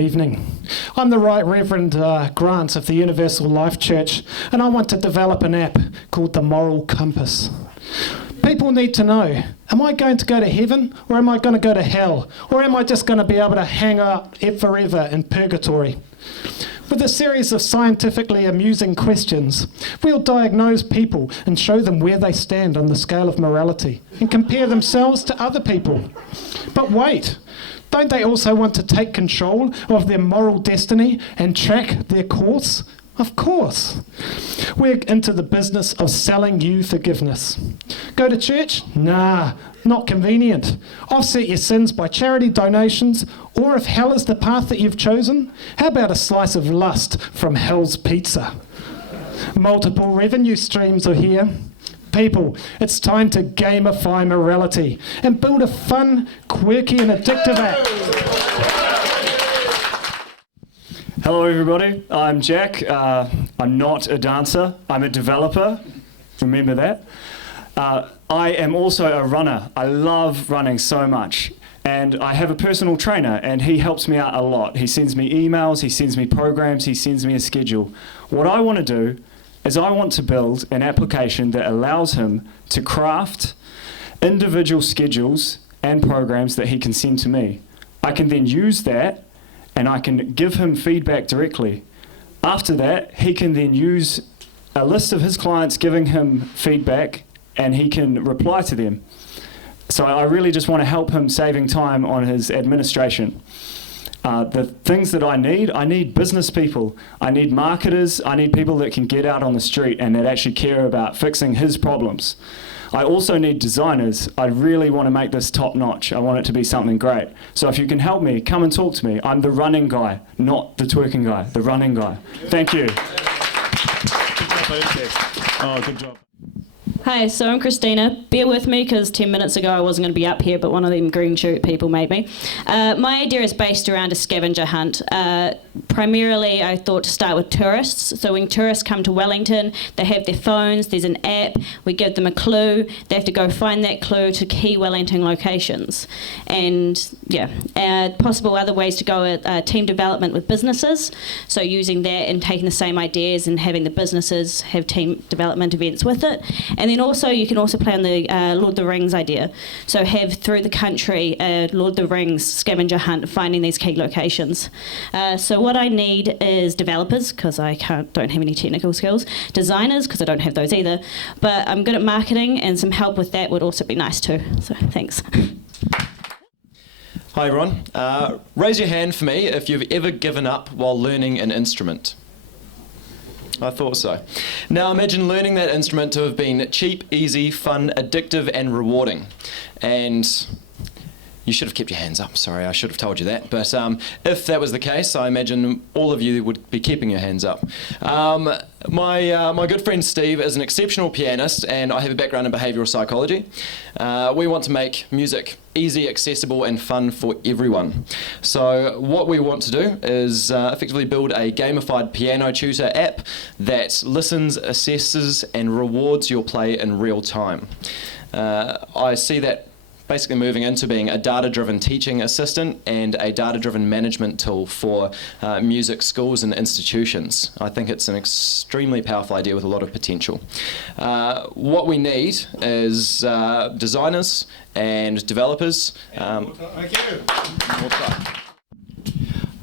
evening. I'm the Right Reverend Grant of the Universal Life Church, and I want to develop an app called the Moral Compass. People need to know, am I going to go to heaven, or am I going to go to hell? Or am I just going to be able to hang out forever in purgatory? With a series of scientifically amusing questions, we'll diagnose people and show them where they stand on the scale of morality and compare themselves to other people. But wait, don't they also want to take control of their moral destiny and track their course? Of course. We're into the business of selling you forgiveness. Go to church? Nah, not convenient. Offset your sins by charity donations, or if hell is the path that you've chosen, how about a slice of lust from Hell's Pizza? Multiple revenue streams are here. People, it's time to gamify morality and build a fun, quirky and addictive app. Hello everybody, I'm Jack. I'm not a dancer, I'm a developer. Remember that? I am also a runner. I love running so much. And I have a personal trainer and he helps me out a lot. He sends me emails, he sends me programs, he sends me a schedule. What I want to do is I want to build an application that allows him to craft individual schedules and programs that he can send to me. I can then use that and I can give him feedback directly. After that, he can then use a list of his clients giving him feedback and he can reply to them. So I really just want to help him saving time on his administration. The things that I need business people, I need marketers, I need people that can get out on the street and that actually care about fixing his problems. I also need designers. I really want to make this top notch. I want it to be something great. So if you can help me, come and talk to me. I'm the running guy, not the twerking guy, the running guy. Thank you. Oh, good job. Hi, so I'm Christina. Bear with me because 10 minutes ago I wasn't going to be up here, but one of them green shirt people made me. My idea is based around a scavenger hunt. Primarily, I thought to start with tourists. So when tourists come to Wellington, they have their phones, there's an app, we give them a clue, they have to go find that clue to key Wellington locations. And possible other ways to go are team development with businesses. So using that and taking the same ideas and having the businesses have team development events with it. And then also, you can also play on the Lord of the Rings idea. So have through the country a Lord of the Rings scavenger hunt, finding these key locations. So what I need is developers, because I don't have any technical skills. Designers, because I don't have those either. But I'm good at marketing, and some help with that would also be nice too. So thanks. Hi everyone. Raise your hand for me if you've ever given up while learning an instrument. I thought so. Now imagine learning that instrument to have been cheap, easy, fun, addictive and rewarding. And you should have kept your hands up, sorry, I should have told you that. But if that was the case, I imagine all of you would be keeping your hands up. My good friend Steve is an exceptional pianist and I have a background in behavioural psychology. We want to make music easy, accessible and fun for everyone. So what we want to do is effectively build a gamified piano tutor app that listens, assesses and rewards your play in real time. I see that basically moving into being a data-driven teaching assistant and a data-driven management tool for music schools and institutions. I think it's an extremely powerful idea with a lot of potential. What we need is designers and developers. Thank you.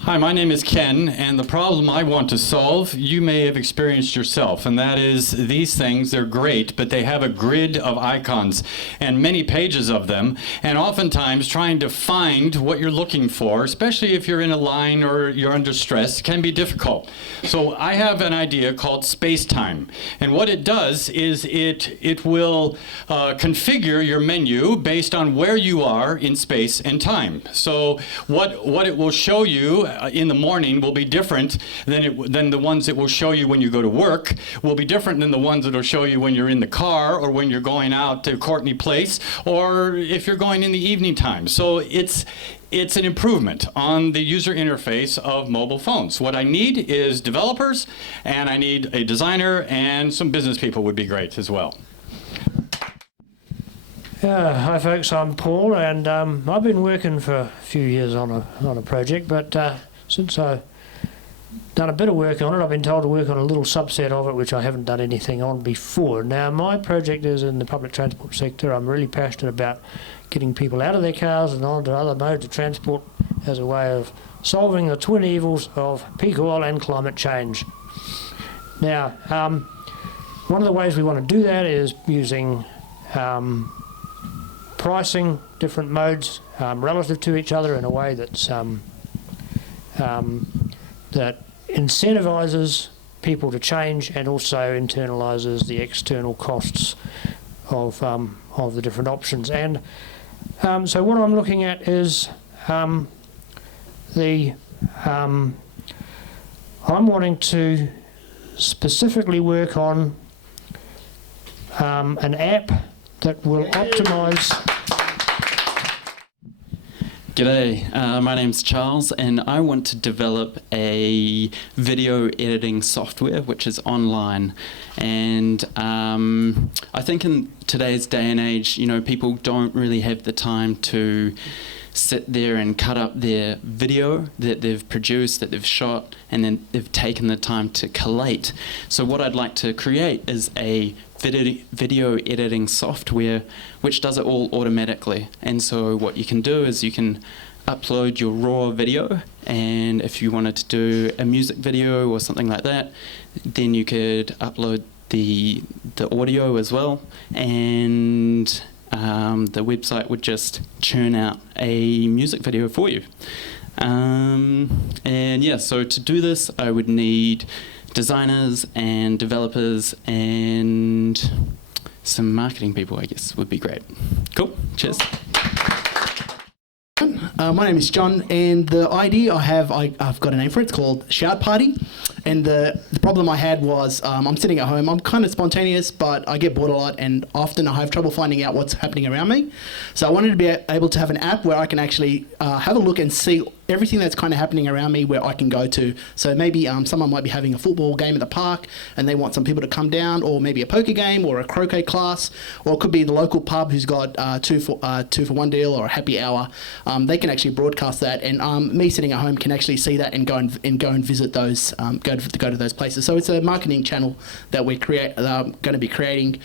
Hi, my name is Ken, and the problem I want to solve, you may have experienced yourself, and that is these things, they're great, but they have a grid of icons and many pages of them, and oftentimes trying to find what you're looking for, especially if you're in a line or you're under stress, can be difficult. So I have an idea called space-time, and what it does is it will configure your menu based on where you are in space and time. So what it will show you in the morning will be different than the ones it will show you when you go to work, will be different than the ones that will show you when you're in the car or when you're going out to Courtney Place or if you're going in the evening time. So it's an improvement on the user interface of mobile phones. What I need is developers and I need a designer and some business people would be great as well. Yeah, hi folks, I'm Paul and I've been working for a few years on a project, but since I've done a bit of work on it, I've been told to work on a little subset of it which I haven't done anything on before. Now, my project is in the public transport sector. I'm really passionate about getting people out of their cars and onto other modes of transport as a way of solving the twin evils of peak oil and climate change. Now, one of the ways we want to do that is using pricing different modes relative to each other in a way that's that incentivises people to change and also internalises the external costs of the different options. And so what I'm looking at is I'm wanting to specifically work on an app that will optimise. G'day, my name's Charles, and I want to develop a video editing software which is online. And I think in today's day and age, you know, people don't really have the time to sit there and cut up their video that they've produced, that they've shot, and then they've taken the time to collate. So what I'd like to create is a video editing software which does it all automatically. And so what you can do is you can upload your raw video, and if you wanted to do a music video or something like that, then you could upload the audio as well, and the website would just churn out a music video for you. And yeah, so to do this I would need designers and developers and some marketing people, I guess, would be great. Cool, cheers. My name is John, and the idea I have, I've got a name for it. It's called Shout Party. And the problem I had was I'm sitting at home. I'm kind of spontaneous, but I get bored a lot, and often I have trouble finding out what's happening around me. So I wanted to be able to have an app where I can actually have a look and see everything that's kind of happening around me where I can go to. So maybe someone might be having a football game at the park and they want some people to come down, or maybe a poker game or a croquet class, or it could be the local pub who's got two for one deal or a happy hour. They can actually broadcast that, and me sitting at home can actually see that and go and visit those, go to those places. So it's a marketing channel that we're going to be creating,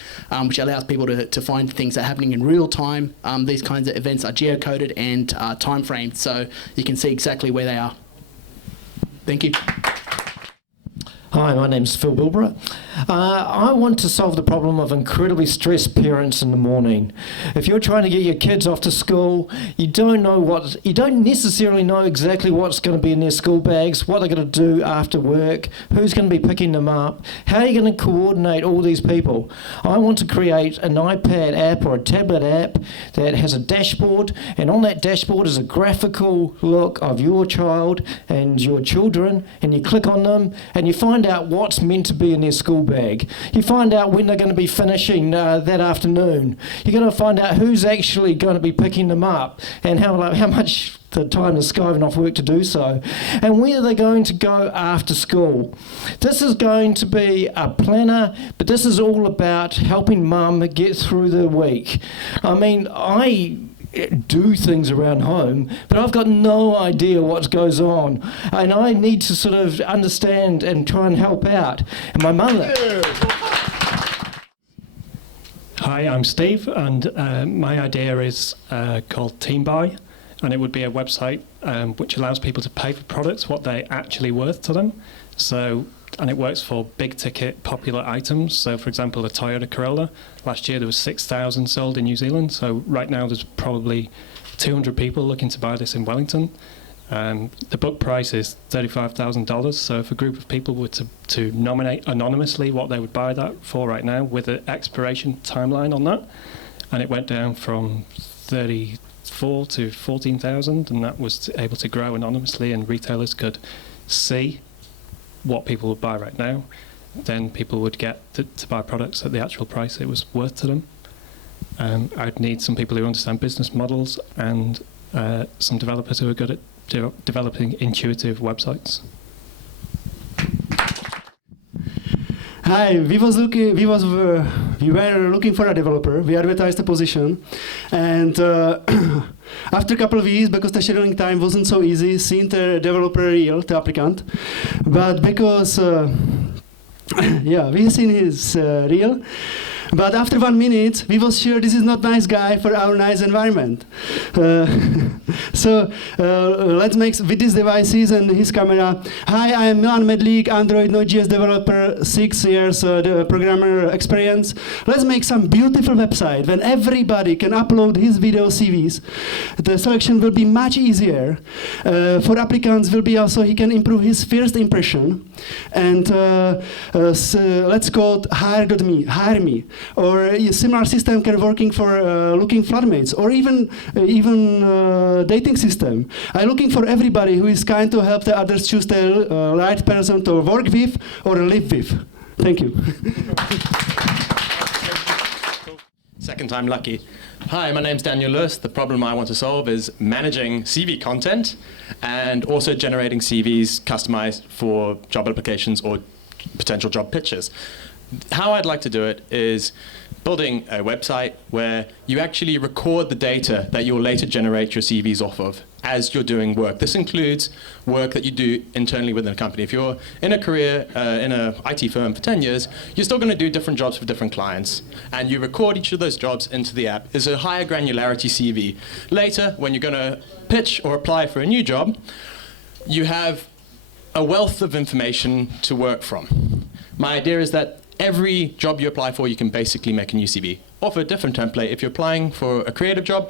which allows people to find things that are happening in real time. These kinds of events are geocoded and time framed, so you can see exactly where they are. Thank you. Hi, my name's Phil Bilborough. I want to solve the problem of incredibly stressed parents in the morning. If you're trying to get your kids off to school, you don't necessarily know exactly what's going to be in their school bags, what they're going to do after work, who's going to be picking them up, how are you going to coordinate all these people. I want to create an iPad app or a tablet app that has a dashboard, and on that dashboard is a graphical look of your child and your children, and you click on them and you find out what's meant to be in their school bag. You find out when they're going to be finishing that afternoon. You're going to find out who's actually going to be picking them up and how much the time is skiving off work to do so, and where they're going to go after school. This is going to be a planner, but this is all about helping mum get through the week. I mean, I do things around home, but I've got no idea what goes on, and I need to sort of understand and try and help out. And my mother... Hi, I'm Steve, and my idea is called Team Buy, and it would be a website which allows people to pay for products what they're actually worth to them. So, and it works for big ticket popular items. So for example, a Toyota Corolla, last year there was 6,000 sold in New Zealand. So right now there's probably 200 people looking to buy this in Wellington. The book price is $35,000. So if a group of people were to nominate anonymously what they would buy that for right now, with an expiration timeline on that, and it went down from 34 to 14,000, and that was able to grow anonymously, and retailers could see what people would buy right now, then people would get to buy products at the actual price it was worth to them. I'd need some people who understand business models and some developers who are good at developing intuitive websites. Hi, we were looking for a developer. We advertised the position, and after a couple of years, because the scheduling time wasn't so easy, seen the developer real, the applicant, but because we seen his real. But after 1 minute, we was sure this is not nice guy for our nice environment. So let's make with these devices and his camera. Hi, I am Milan Medlik, Android Node.js developer, 6 years programmer experience. Let's make some beautiful website when everybody can upload his video CVs. The selection will be much easier. For applicants will be also he can improve his first impression. And so let's call it hire me. Or a similar system can working for looking flatmates, or even dating system. I'm looking for everybody who is kind to help the others choose the right person to work with or live with. Thank you. Second time lucky. Hi, my name's Daniel Lewis. The problem I want to solve is managing CV content and also generating CVs customized for job applications or potential job pitches. How I'd like to do it is building a website where you actually record the data that you'll later generate your CVs off of as you're doing work. This includes work that you do internally within a company. If you're in a career in an IT firm for 10 years, you're still going to do different jobs for different clients. And you record each of those jobs into the app. It's a higher granularity CV. Later, when you're going to pitch or apply for a new job, you have a wealth of information to work from. My idea is that every job you apply for, you can basically make a new CV off a different template. If you're applying for a creative job,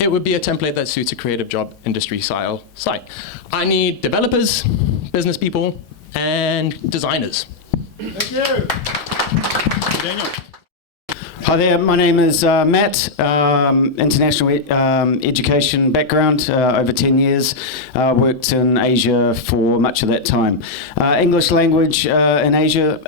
it would be a template that suits a creative job industry style site. I need developers, business people, and designers. Thank you. Daniel. Hi there, my name is Matt, international education background, over 10 years, worked in Asia for much of that time. English language in Asia,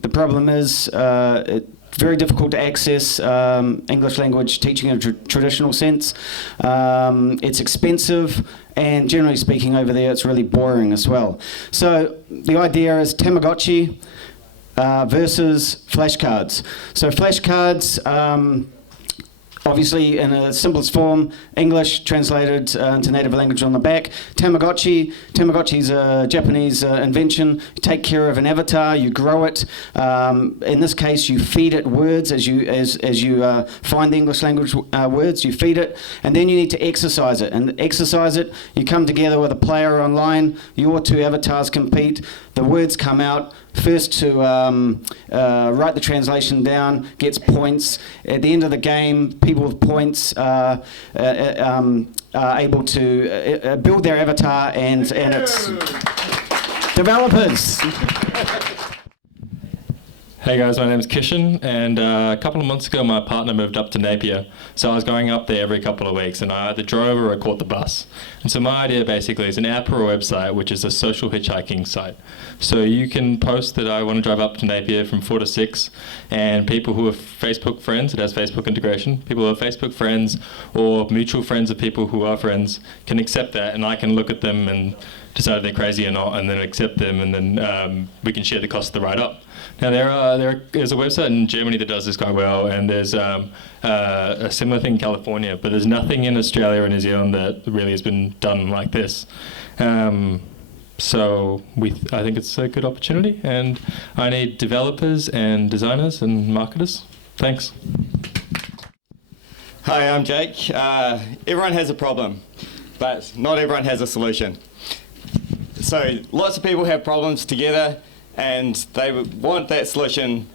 the problem is it's very difficult to access English language teaching in a traditional sense. It's expensive, and generally speaking over there it's really boring as well. So the idea is Tamagotchi versus flashcards. So flashcards, obviously in a simplest form, English translated into native language on the back. Tamagotchi is a Japanese invention. You take care of an avatar, you grow it. In this case, you feed it words as you find the English language words. You feed it, and then you need to exercise it. And exercise it, you come together with a player online. Your two avatars compete. The words come out. First to write the translation down gets points. At the end of the game, people with points are able to build their avatar, and it's developers. Hey guys, my name is Kishan, and a couple of months ago my partner moved up to Napier, so I was going up there every couple of weeks, and I either drove or I caught the bus. And so my idea basically is an app or a website which is a social hitchhiking site. So you can post that I want to drive up to Napier from 4 to 6, and people who are Facebook friends, it has Facebook integration, people who are Facebook friends or mutual friends of people who are friends can accept that, and I can look at them and decide if they're crazy or not, and then accept them, and then we can share the cost of the ride up. Now there's a website in Germany that does this quite well, and there's a similar thing in California, but there's nothing in Australia or New Zealand that really has been done like this. So I think it's a good opportunity, and I need developers and designers and marketers. Thanks. Hi, I'm Jake. Everyone has a problem, but not everyone has a solution. So lots of people have problems together, and they want that solution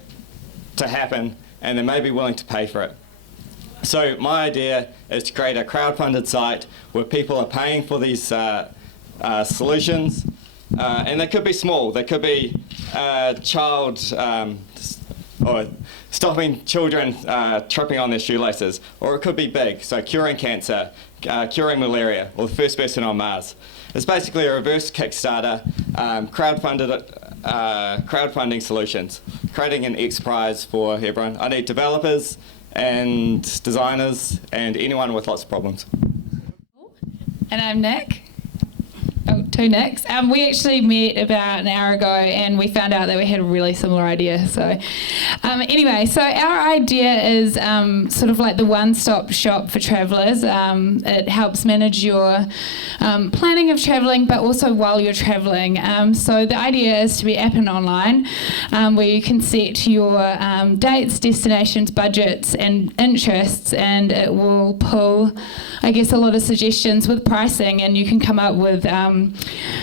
to happen, and they may be willing to pay for it. So my idea is to create a crowd-funded site where people are paying for these solutions, and they could be small. They could be or stopping children tripping on their shoelaces, or it could be big, so curing cancer, curing malaria, or the first person on Mars. It's basically a reverse Kickstarter, crowdfunding solutions, creating an X Prize for everyone. I need developers and designers and anyone with lots of problems. And I'm Nick. Oh, two Nicks. We actually met about an hour ago and we found out that we had a really similar idea. So anyway, so our idea is sort of like the one-stop shop for travellers. It helps manage your planning of travelling, but also while you're travelling. So the idea is to be app and online, where you can set your dates, destinations, budgets and interests, and it will pull, I guess, a lot of suggestions with pricing, and you can come up with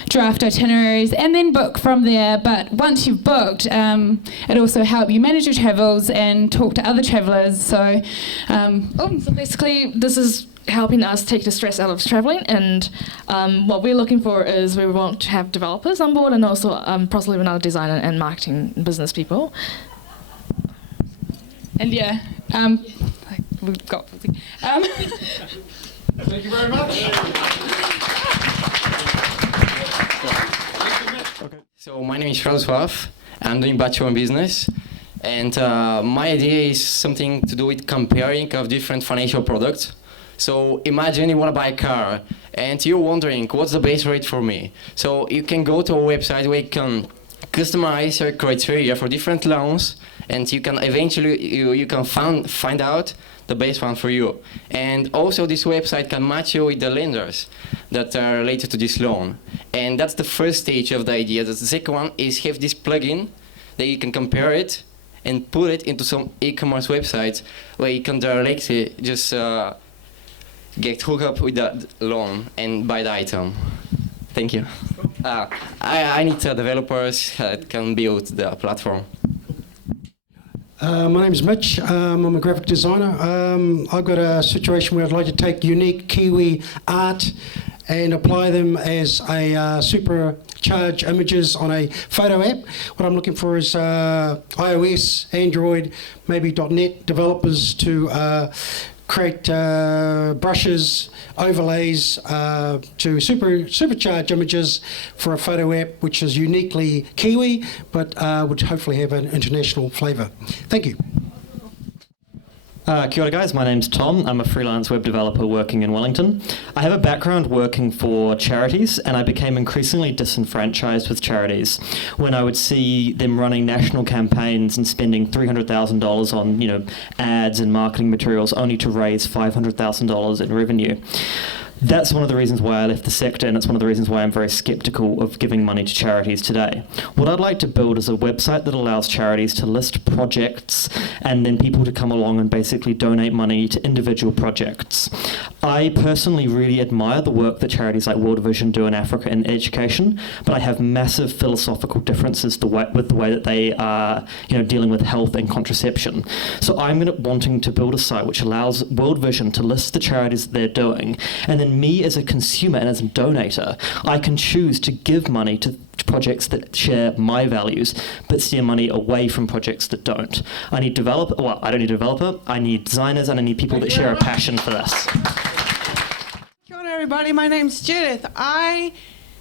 draft itineraries and then book from there. But once you've booked, it also helps you manage your travels and talk to other travellers. So so basically this is helping us take the stress out of traveling, and what we're looking for is we want to have developers on board and also possibly another designer and marketing business people. And yeah, we've got Thank you very much. So my name is Francois. I'm doing Bachelor in Business, and my idea is something to do with comparing of different financial products. So imagine you want to buy a car, and you're wondering what's the base rate for me. So you can go to a website where you can customize your criteria for different loans, and you can eventually you can find out the best one for you. And also this website can match you with the lenders that are related to this loan. And that's the first stage of the idea. The second one is have this plugin that you can compare it and put it into some e-commerce websites where you can directly just get hooked up with that loan and buy the item. Thank you. I need developers that can build the platform. My name is Mitch. I'm a graphic designer. I've got a situation where I'd like to take unique Kiwi art and apply them as a supercharged images on a photo app. What I'm looking for is iOS, Android, maybe .NET developers to create brushes, overlays to supercharge images for a photo app which is uniquely Kiwi but would hopefully have an international flavour. Thank you. Kia ora guys, my name's Tom. I'm a freelance web developer working in Wellington. I have a background working for charities, and I became increasingly disenfranchised with charities when I would see them running national campaigns and spending $300,000 on, ads and marketing materials only to raise $500,000 in revenue. That's one of the reasons why I left the sector, and it's one of the reasons why I'm very skeptical of giving money to charities today. What I'd like to build is a website that allows charities to list projects and then people to come along and basically donate money to individual projects. I personally really admire the work that charities like World Vision do in Africa in education, but I have massive philosophical differences with the way that they are dealing with health and contraception. So I'm wanting to build a site which allows World Vision to list the charities that they're doing, and then me as a consumer and as a donator, I can choose to give money to projects that share my values, but steer money away from projects that don't. I need I don't need a developer, I need designers, and I need people that share a passion for this. Kia ora everybody, my name's Judith.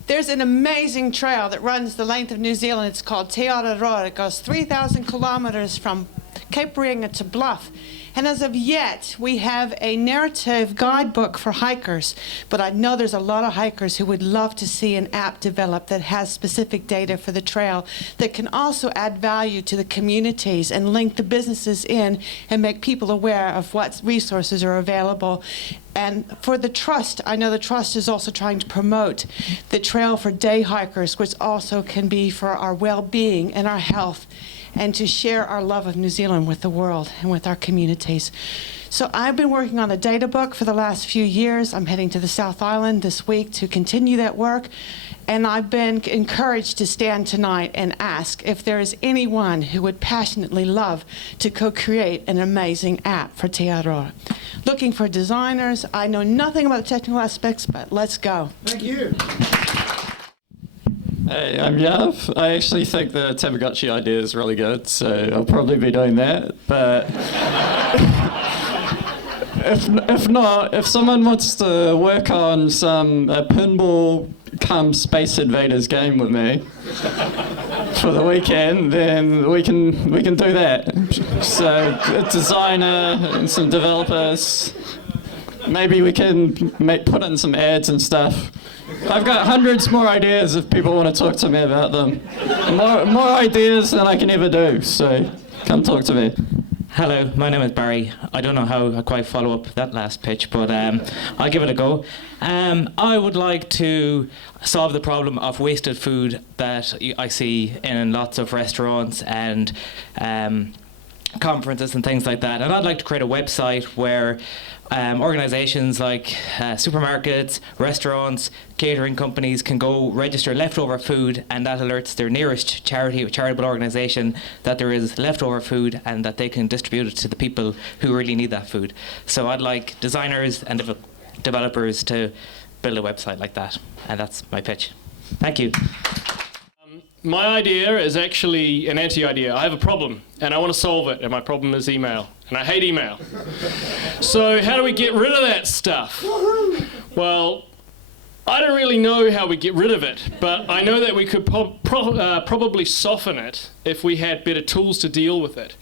There's an amazing trail that runs the length of New Zealand. It's called Te Araroa. It goes 3,000 kilometres from Cape Reinga to Bluff. And as of yet, we have a narrative guidebook for hikers, but I know there's a lot of hikers who would love to see an app developed that has specific data for the trail that can also add value to the communities and link the businesses in and make people aware of what resources are available. And for the Trust, I know the Trust is also trying to promote the trail for day hikers, which also can be for our well-being and our health, and to share our love of New Zealand with the world and with our communities. So I've been working on a data book for the last few years. I'm heading to the South Island this week to continue that work. And I've been encouraged to stand tonight and ask if there is anyone who would passionately love to co-create an amazing app for Te Araroa. Looking for designers. I know nothing about the technical aspects, but let's go. Thank you. Hey, I'm Yav. I actually think the Tamagotchi idea is really good, so I'll probably be doing that. But if not, if someone wants to work on some pinball come Space Invaders game with me for the weekend, then we can do that. So a designer and some developers. maybe we can put in some ads and stuff. I've got hundreds more ideas if people want to talk to me about them. More ideas than I can ever do, so come talk to me. Hello, my name is Barry. I don't know how I quite follow up that last pitch, but I'll give it a go. I would like to solve the problem of wasted food that I see in lots of restaurants and conferences and things like that. And I'd like to create a website where organizations like supermarkets, restaurants, catering companies can go register leftover food, and that alerts their nearest charity or charitable organization that there is leftover food and that they can distribute it to the people who really need that food. So I'd like designers and developers to build a website like that, and that's my pitch. Thank you. My idea is actually an anti-idea. I have a problem, and I want to solve it, and my problem is email. And I hate email. So how do we get rid of that stuff? Well, I don't really know how we get rid of it, but I know that we could probably soften it if we had better tools to deal with it.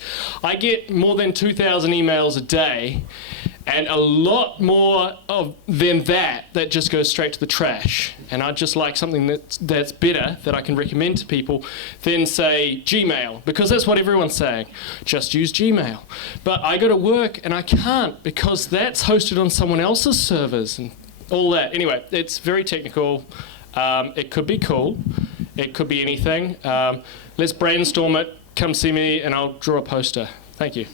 I get more than 2,000 emails a day, and a lot more than that just goes straight to the trash. And I'd just like something that's better, that I can recommend to people, than say Gmail, because that's what everyone's saying. Just use Gmail. But I go to work and I can't, because that's hosted on someone else's servers and all that. Anyway, it's very technical. It could be cool. It could be anything. Let's brainstorm it. Come see me and I'll draw a poster. Thank you.